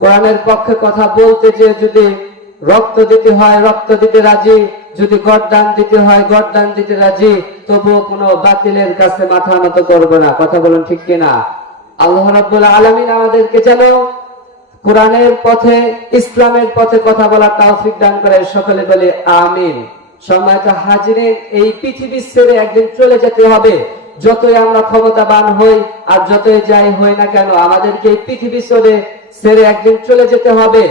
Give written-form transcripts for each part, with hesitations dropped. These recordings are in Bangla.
কোরআনের পক্ষে কথা বলতে যে যদি রক্ত দিতে হয় রক্ত দিতে রাজি, যদি গর্দান দিতে হয় গর্দান দিতে রাজি, তবুও কোনো বাতিলের কাছে মাথা নত করবে না। কথা বলুন ঠিক কিনা? আল্লাহ রাব্বুল আলামিন আমাদেরকে যেন কোরআনের পথে ইসলামের পথে কথা বলার তৌফিক দান করে। সকলে বলে আমিন। সম্মানিত হাজিরিন, এই পৃথিবী ছেড়ে একদিন চলে যেতে হবে। যতই আমরা ক্ষমতাবান হই আর যতই যাই হই না কেন, আমাদেরকে এই পৃথিবী ছেড়ে একদিন চলে যেতে হবে।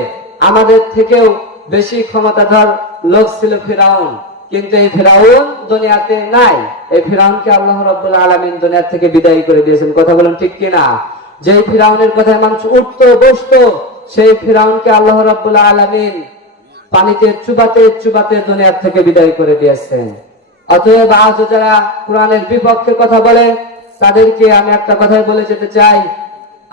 আমাদের থেকেও বেশি ক্ষমতাধর লোক ছিল ফিরাউন, কিন্তু এই ফিরাউন দুনিয়াতে নাই। এই ফিরাউনকে আল্লাহ রাব্বুল আলামিন দুনিয়া থেকে বিদায় করে দিয়েছেন। কথা বলুন ঠিক কিনা? যে ফিরাউনের কথায় মানুষ উঠতো বসতো, সেই ফিরাউনকে আল্লাহ রাব্বুল আলামিন পানিতে চুবাতে চুবাতে দুনিয়া থেকে বিদায় করে দিয়েছেন। অতএব আজ যারা কোরআনের বিপক্ষে কথা বলে, তাদেরকে আমি একটা কথাই বলে যেতে চাই,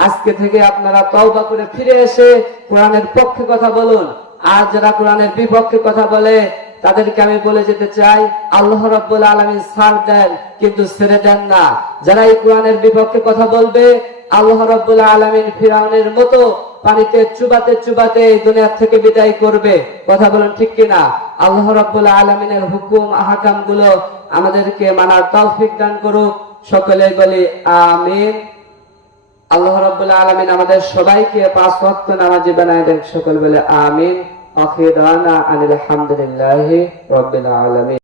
আজকে থেকে আপনারা তওবা করে ফিরে এসে কোরআনের পক্ষে কথা বলুন। আর যারা কোরআনের বিপক্ষে কথা বলে, তাদেরকে আমি বলে যেতে চাই, আল্লাহ রাব্বুল আলামিন ছাড় দেন কিন্তু ছেড়ে দেন না। যারা এই কোরআনের বিপক্ষে কথা বলবে, আল্লাহ রাব্বুল আলামিন ফিরাউনের মতো পানিতে চুবাতে চুবাতে দুনিয়া থেকে বিদায় করবে। কথা বলুন ঠিক কিনা? আল্লাহ রাব্বুল আলামিনের হুকুম আহকাম গুলো আমাদেরকে মানার তৌফিক দান করুক। সকলে বলি আমিন। আল্লাহ রাব্বুল আলামিন আমাদের সবাইকে 5 ওয়াক্ত নামাজি বানায় দেন। সকলে বলে আমিন। আখির দাওয়ানা আনিল হামদুলিল্লাহি রাব্বিল আলামিন।